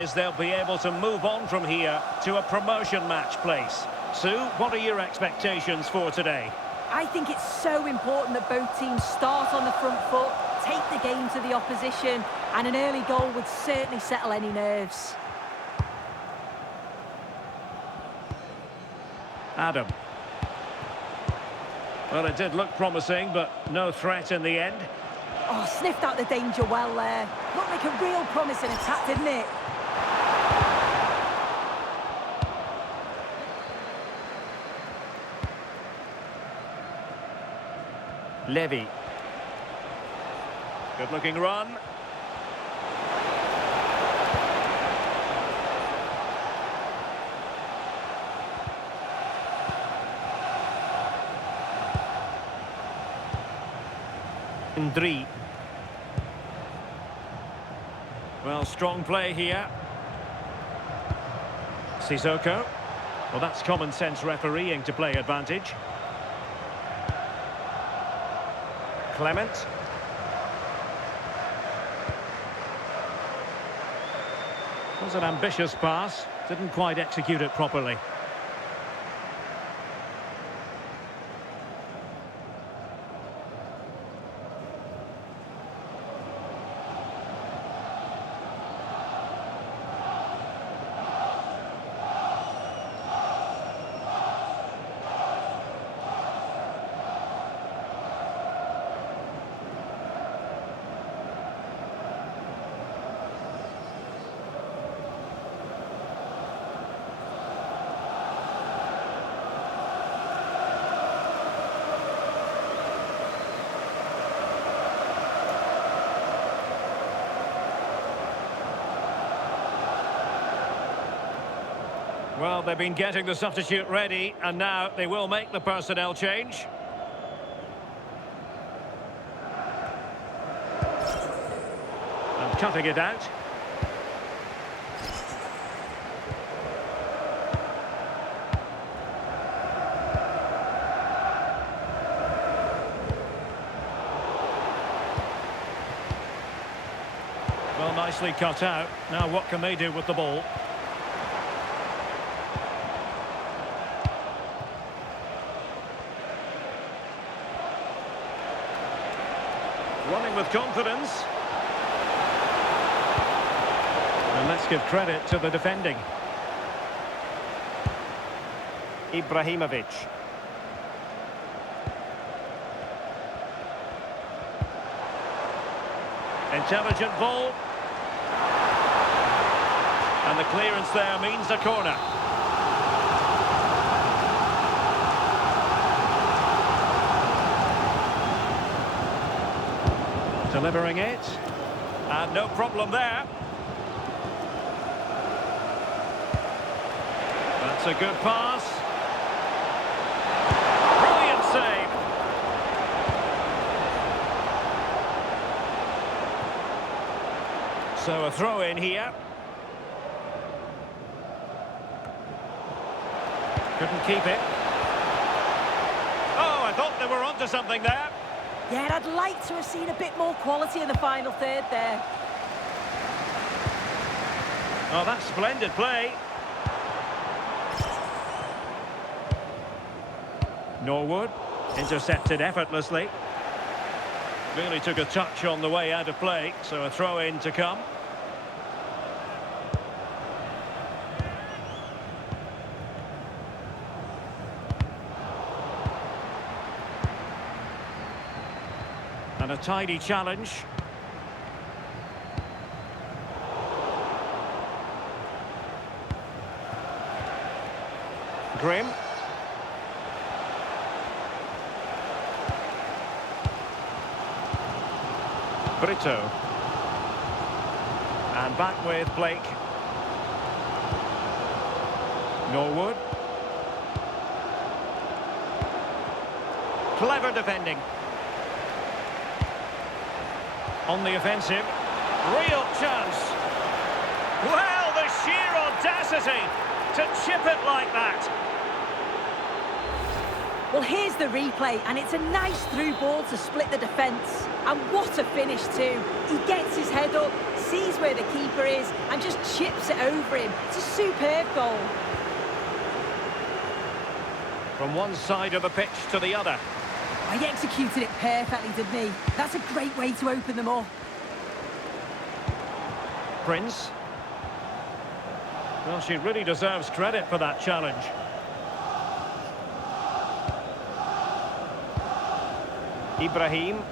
Is they'll be able to move on from here to a promotion match place. Sue, what are your expectations for today? I think it's so important that both teams start on the front foot, take the game to the opposition, and an early goal would certainly settle any nerves. Adam. Well, it did look promising, but no threat in the end. Oh, sniffed out the danger well there. Looked like a real promising attack, didn't it? Levy. Good-looking run. Ndri. Well, strong play here. Sissoko. Well, that's common sense refereeing to play advantage. Clement. It was an ambitious pass, didn't quite execute it properly. Well, they've been getting the substitute ready, and now they will make the personnel change. And cutting it out. Well, nicely cut out. Now what can they do with the ball? Running with confidence. And let's give credit to the defending. Ibrahimovic. Intelligent ball. And the clearance there means a corner. Delivering it, and no problem there. That's a good pass. Brilliant save. So a throw in here. Couldn't keep it. Oh, I thought they were onto something there. Yeah, I'd like to have seen a bit more quality in the final third there. Oh, that's splendid play. Norwood intercepted effortlessly. Really took a touch on the way out of play, so a throw-in to come. And a tidy challenge. Grimm. Brito. And back with Blake. Norwood. Clever defending. On the offensive. Real chance. Well, the sheer audacity to chip it like that. Well, here's the replay, and it's a nice through ball to split the defence. And what a finish too. He gets his head up, sees where the keeper is, and just chips it over him. It's a superb goal. From one side of the pitch to the other. He executed it perfectly, didn't he? That's a great way to open them up. Prince. Well, she really deserves credit for that challenge. Ibrahim.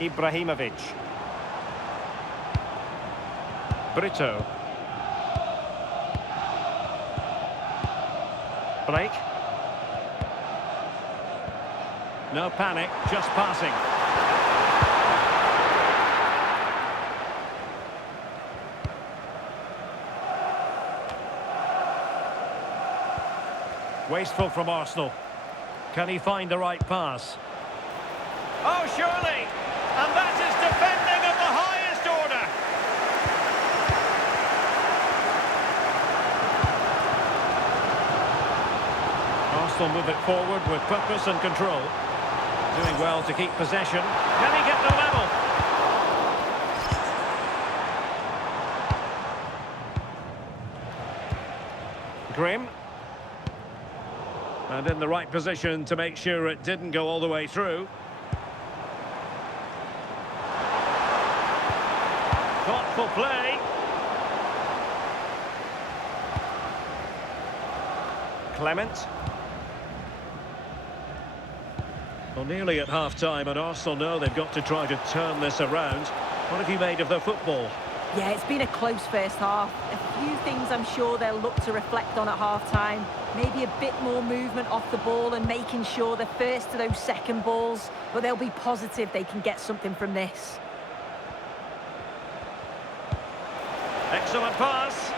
Ibrahimovic. Brito. Blake. No panic, just passing. Wasteful from Arsenal. Can he find the right pass? Oh, surely! And that is defending of the highest order. Arsenal move it forward with purpose and control. Doing well to keep possession. Can he get the level? Grimm. And in the right position to make sure it didn't go all the way through. Thoughtful play. Clement. Well, nearly at half-time, and Arsenal know they've got to try to turn this around. What have you made of their football? Yeah, it's been a close first half. A few things I'm sure they'll look to reflect on at half-time. Maybe a bit more movement off the ball and making sure they're first to those second balls. But they'll be positive they can get something from this. Excellent pass.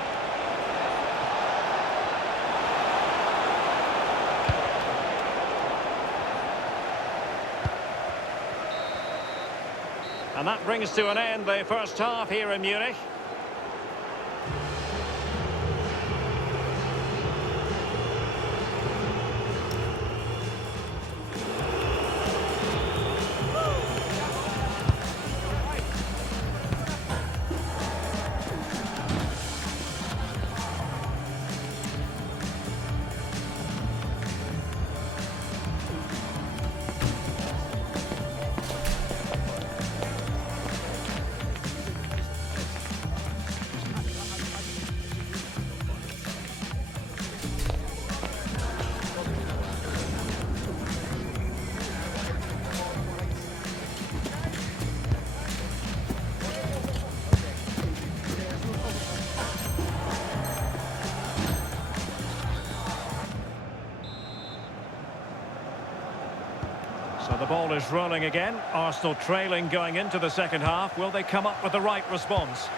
And that brings to an end the first half here in Munich. So the ball is rolling again. Arsenal trailing going into the second half. Will they come up with the right response?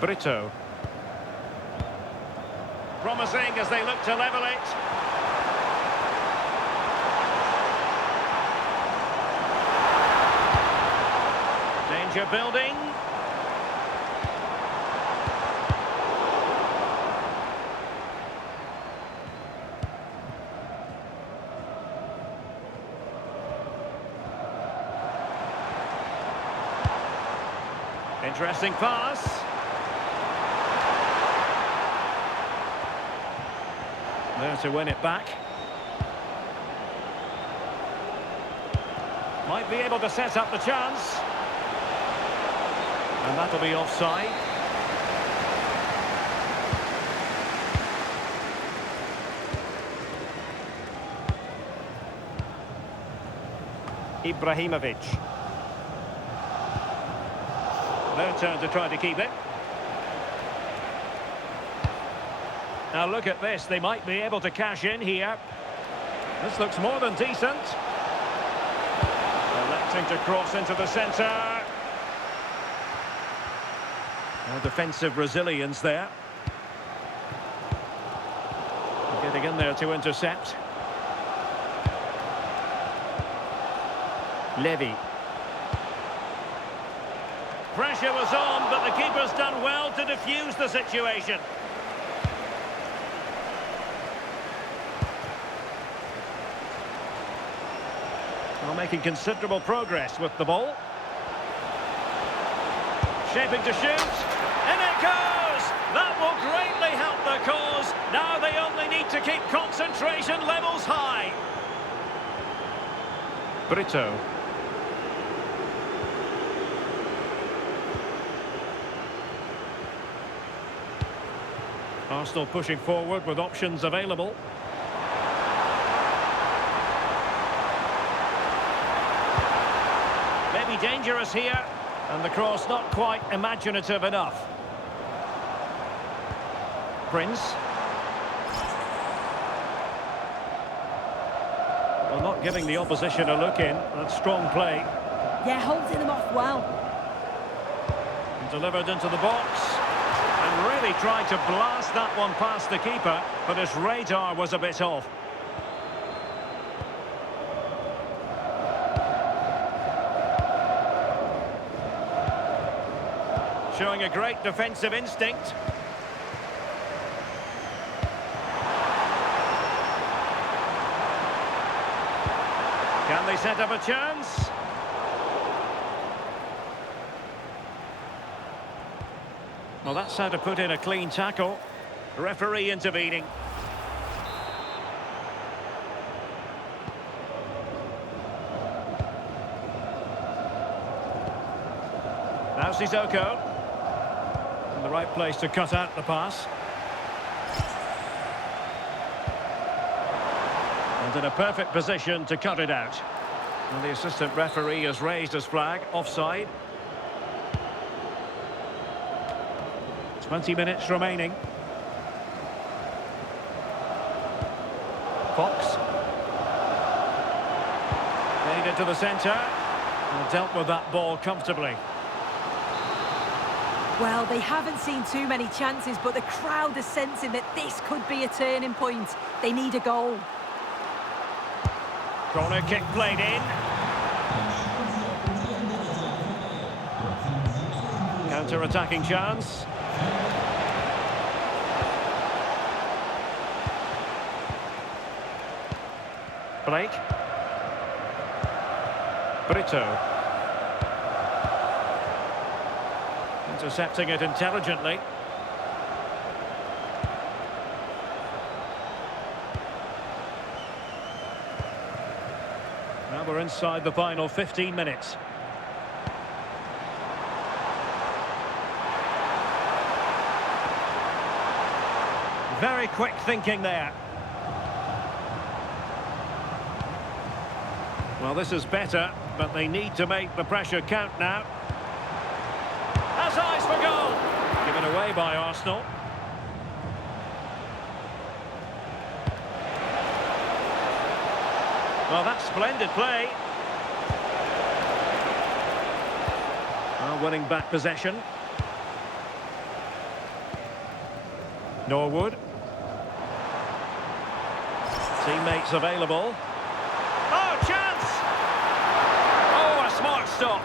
Brito. Promising as they look to level it. Danger building. Interesting pass. There to win it back. Might be able to set up the chance. And that'll be offside. Ibrahimovic. Their turn to try to keep it. Now look at this, they might be able to cash in here. This looks more than decent. Electing to cross into the centre. Now defensive resilience there. Getting in there to intercept. Levy. Pressure was on, but the keeper's done well to defuse the situation. Well, making considerable progress with the ball. Shaping to shoot. In it goes! That will greatly help the cause. Now they only need to keep concentration levels high. Brito. Arsenal pushing forward with options available. Maybe dangerous here, and the cross not quite imaginative enough. Prince. Well, not giving the opposition a look in. That's strong play. Yeah, holding them off well. And delivered into the box. And really tried to blast that one past the keeper, but his radar was a bit off. Showing a great defensive instinct. Can they set up a chance? Well, that's how to put in a clean tackle. Referee intervening. Now Sissoko. In the right place to cut out the pass. And in a perfect position to cut it out. And the assistant referee has raised his flag. Offside. 20 minutes remaining. Fox. Made it to the centre. And dealt with that ball comfortably. Well, they haven't seen too many chances, but the crowd is sensing that this could be a turning point. They need a goal. Corner kick played in. Counter-attacking chance. Blake. Brito. Intercepting it intelligently. Now we're inside the final 15 minutes. Very quick thinking there. Well, this is better, but they need to make the pressure count now. Has eyes for goal. Given away by Arsenal. Well, that's splendid play. Well, winning back possession. Norwood. Teammates available. Oh, chance! Oh, a smart stop.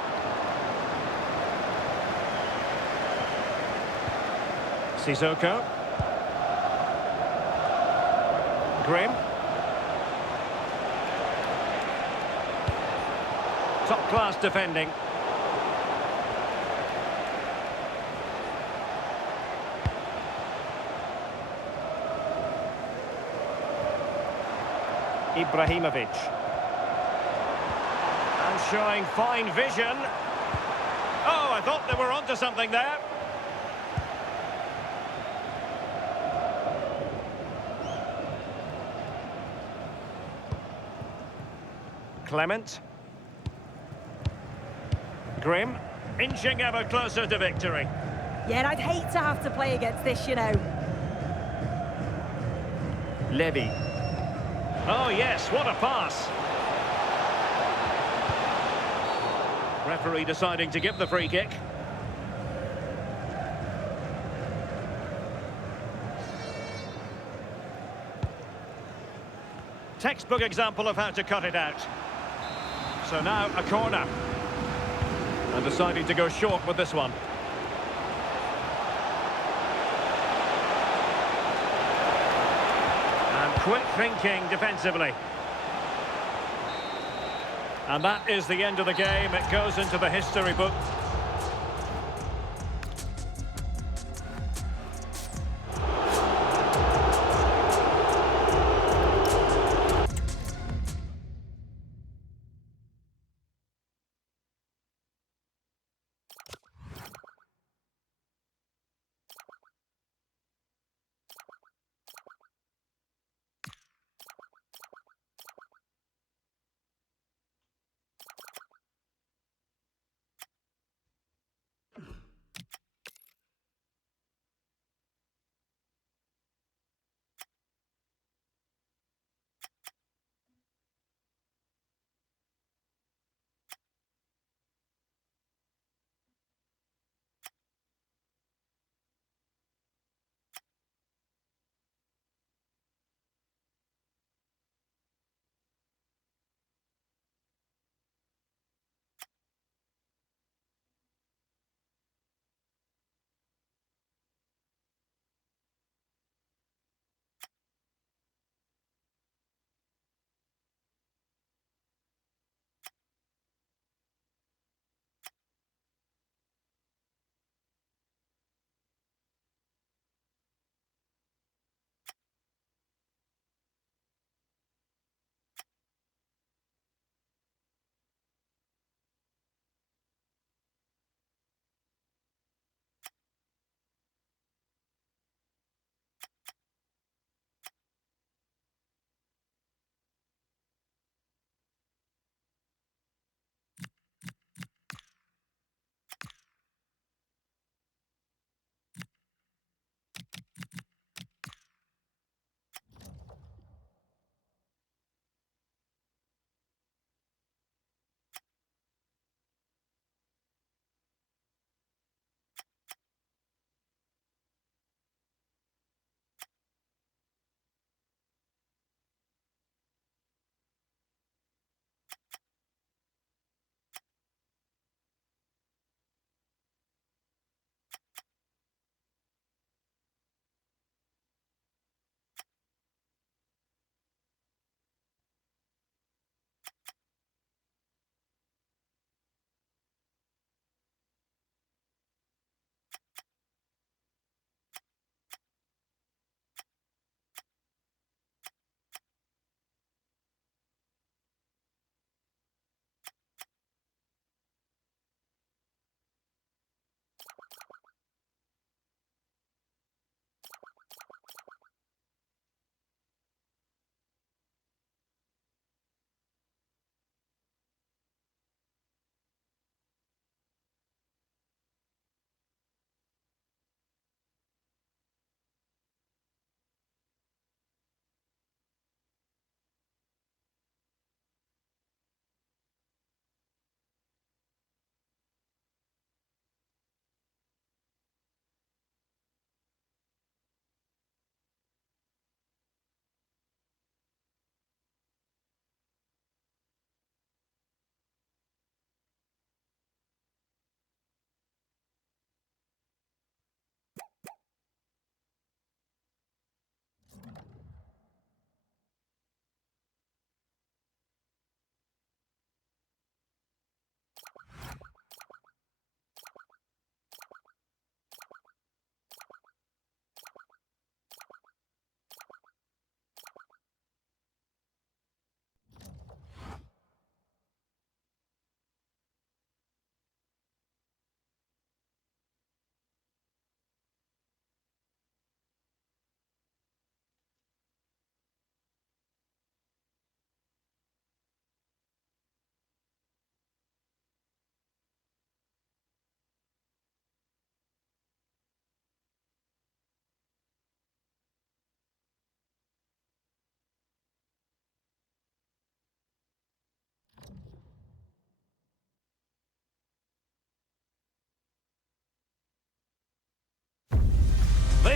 Sissoko. Grimm. Top-class defending. Ibrahimovic. And showing fine vision. Oh, I thought they were onto something there. Clement. Grimm, inching ever closer to victory. Yeah, and I'd hate to have to play against this, you know. Levy. Oh, yes, what a pass. Referee deciding to give the free kick. Textbook example of how to cut it out. So now a corner. And deciding to go short with this one. And quick thinking defensively. And that is the end of the game. It goes into the history book.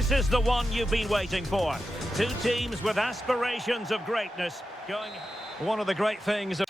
This is the one you've been waiting for. Two teams with aspirations of greatness going... One of the great things...